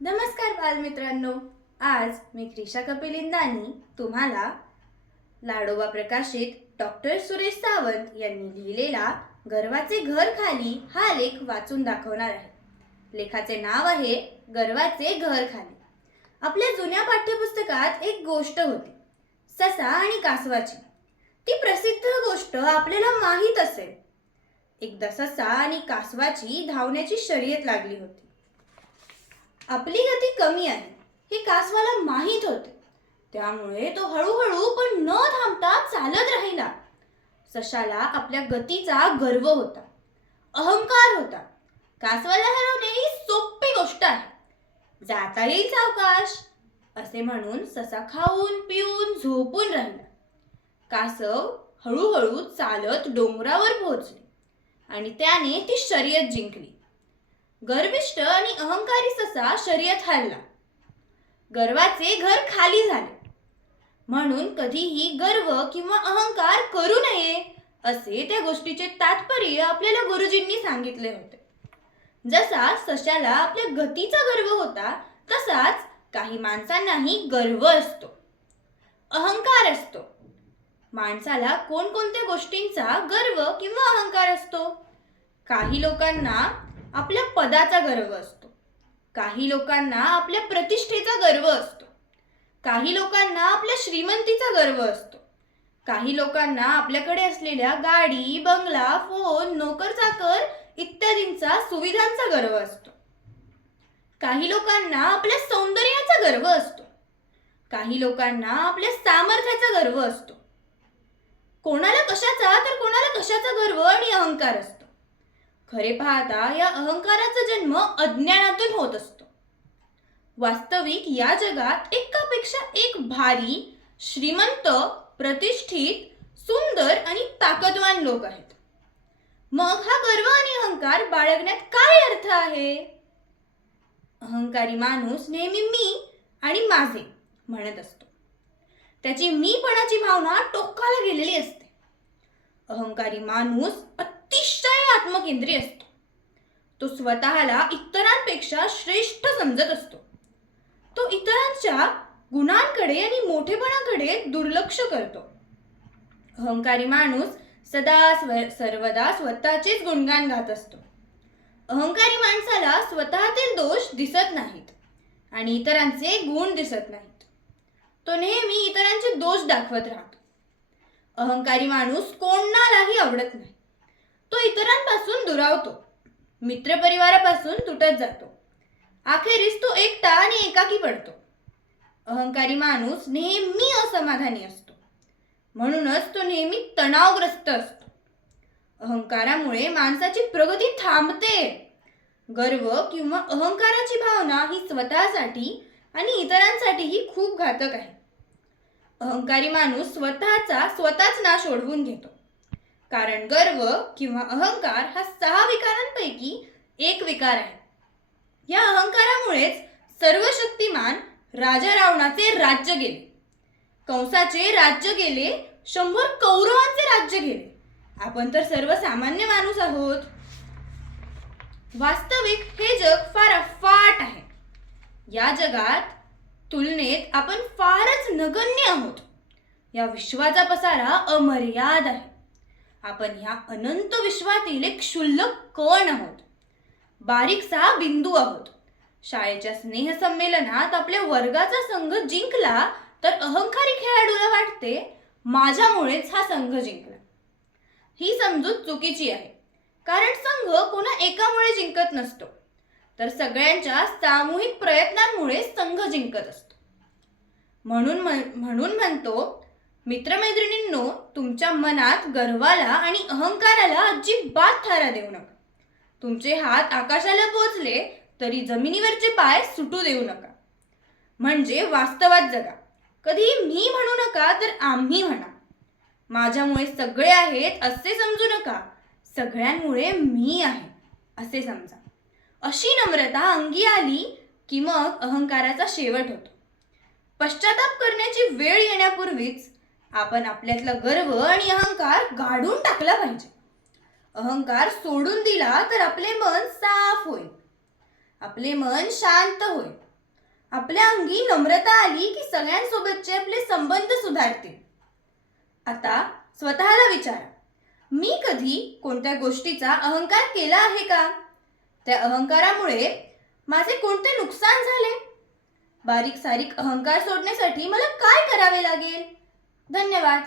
नमस्कार बालमित्रांनो. आज मी क्रिशा कपिलिंदानी तुम्हाला लाडोबा प्रकाशित डॉक्टर सुरेश सावंत यांनी लिहिलेला गर्वाचे घर खाली हा लेख वाचून दाखवणार आहे. लेखाचे नाव आहे गर्वाचे घर खाली. आपल्या जुन्या पाठ्यपुस्तकात एक गोष्ट होती, ससा आणि कासवाची. ती प्रसिद्ध गोष्ट आपल्याला माहीत असेल. एकदा ससा आणि कासवाची धावण्याची शर्यत लागली होती. आपली गती कमी आहे हे कासवाला माहीत होते, त्यामुळे तो हळूहळू पण न थांबता चालत राहिला. सशाला आपल्या गतीचा गर्व होता, अहंकार होता. कासवाला हरवणे ही सोपी गोष्ट आहे, जाता येईल सावकाश असे म्हणून ससा खाऊन पिऊन झोपून राहिला. कासव हळूहळू चालत डोंगरावर पोहोचले आणि त्याने ती शर्यत जिंकली. गर्विष्ठ आणि अहंकारी ससा शर्यत हारला. गर्वाचे घर खाली झाले. म्हणून कधीही गर्व किंवा अहंकार करू नये असे त्या गोष्टीचे तात्पर्य आपल्याला गुरुजींनी सांगितले होते. जसा सशाला आपल्या गतीचा गर्व होता, तसाच काही माणसांनाही गर्व असतो, अहंकार असतो. माणसाला कोणकोणत्या गोष्टींचा गर्व किंवा अहंकार असतो? काही लोकांना आपल्या पदाचा गर्व असतो, काही लोकांना आपल्या प्रतिष्ठेचा गर्व असतो, काही लोकांना आपल्या श्रीमंतीचा गर्व असतो, काही लोकांना आपल्याकडे असलेल्या गाडी, बंगला, फोन, नोकर-चाकर इत्यादींचा सुविधांचा गर्व असतो. काही लोकांना आपल्या सौंदर्याचा गर्व असतो, काही लोकांना आपल्या सामर्थ्याचा गर्व असतो. कोणाला कशाचा तर कोणाला कशाचा गर्व आणि अहंकार असतो. खरे पाहता या अहंकाराचा जन्म अज्ञानातून होत असतो. वास्तविक या जगात एकापेक्षा एक भारी, श्रीमंत, प्रतिष्ठित, सुंदर आणि ताकदवान लोक आहेत. मग हा गर्व आणि अहंकार बाळगण्यात काय अर्थ आहे? अहंकारी माणूस नेहमी मी आणि माझे म्हणत असतो. त्याची मीपणाची भावना टोकाला गेलेली असते. अहंकारी माणूस अतिशय आत्मकेंद्री असतो. तो स्वतःला इतरांपेक्षा श्रेष्ठ समजत असतो. तो इतरांच्या गुणांकडे आणि मोठेपणाकडे दुर्लक्ष करतो. अहंकारी माणूस सर्वदा स्वतःचेच गुणगान गात असतो. अहंकारी माणसाला स्वतःतील दोष दिसत नाहीत आणि इतरांचे गुण दिसत नाहीत. तो नेहमी इतरांचे दोष दाखवत राहतो. अहंकारी माणूस कोणालाही आवडत नाही. तो इतरांपासून दुरावतो, मित्रपरिवारापासून तुटत जातो. अखेरीस तो एकटा आणि एकाकी पडतो. अहंकारी माणूस नेहमी असमाधानी असतो, म्हणूनच तो नेहमी तणावग्रस्त असतो. अहंकारामुळे माणसाची प्रगती थांबते. गर्व किंवा अहंकाराची भावना ही स्वतःसाठी आणि इतरांसाठीही खूप घातक आहे. अहंकारी माणूस स्वतःच नाश ओढवून घेतो. कारण गर्व किंवा अहंकार हा 6 विकारांपैकी एक विकार आहे. या अहंकारामुळेच सर्वशक्तिमान राजा रावणाचे राज्य गेले, कंसाचे राज्य गेले, 100 कौरवांचे राज्य गेले. आपण तर सर्वसामान्य माणूस आहोत. वास्तविक हे जग फार अफाट आहे. या जगात तुलनेत आपण फारच नगण्य आहोत. या विश्वाचा पसारा अमर्याद आहे. आपण ह्या अनंत विश्वातील एक क्षुल्लक कण आहोत, बारीकसा बिंदू आहोत. शाळेच्या स्नेहसंमेलनात आपल्या वर्गाचा संघ जिंकला तर अहंकारी खेळाडूला वाटते माझ्यामुळेच हा संघ जिंकला. ही समजूत चुकीची आहे. कारण संघ कोणा एकामुळे जिंकत नसतो, तर सगळ्यांच्या सामूहिक प्रयत्नांमुळे संघ जिंकत असतो. म्हणून म्हणतो, मित्रमैत्रिणींनो, तुमच्या मनात गर्वाला आणि अहंकाराला अजिबात थारा देऊ नका. तुमचे हात आकाशाला पोचले तरी जमिनीवरचे पाय सुटू देऊ नका. म्हणजे वास्तवात जगा. कधी मी म्हणू नका तर आम्ही म्हणा. माझ्यामुळे सगळे आहेत असे समजू नका. सगळ्यांमुळे मी आहे असे समजा. अशी नम्रता अंगी आली की मग अहंकाराचा शेवट होतो. पश्चाताप करण्याची वेळ येण्यापूर्वीच आपण आपल्यातला गर्व आणि अहंकार गाडून टाकला पाहिजे. अहंकार सोडून दिला तर आपले मन साफ होईल, आपले मन शांत होईल आपल्या अंगी नम्रता आली की सगळ्यांसोबतचे आपले संबंध सुधारतील. आता स्वतःला विचारा, मी कधी कोणत्या गोष्टीचा अहंकार केला आहे का? त्या अहंकारामुळे माझे कोणते नुकसान झाले? बारीक सारीक अहंकार सोडण्यासाठी मला काय करावे लागेल? धन्यवाद.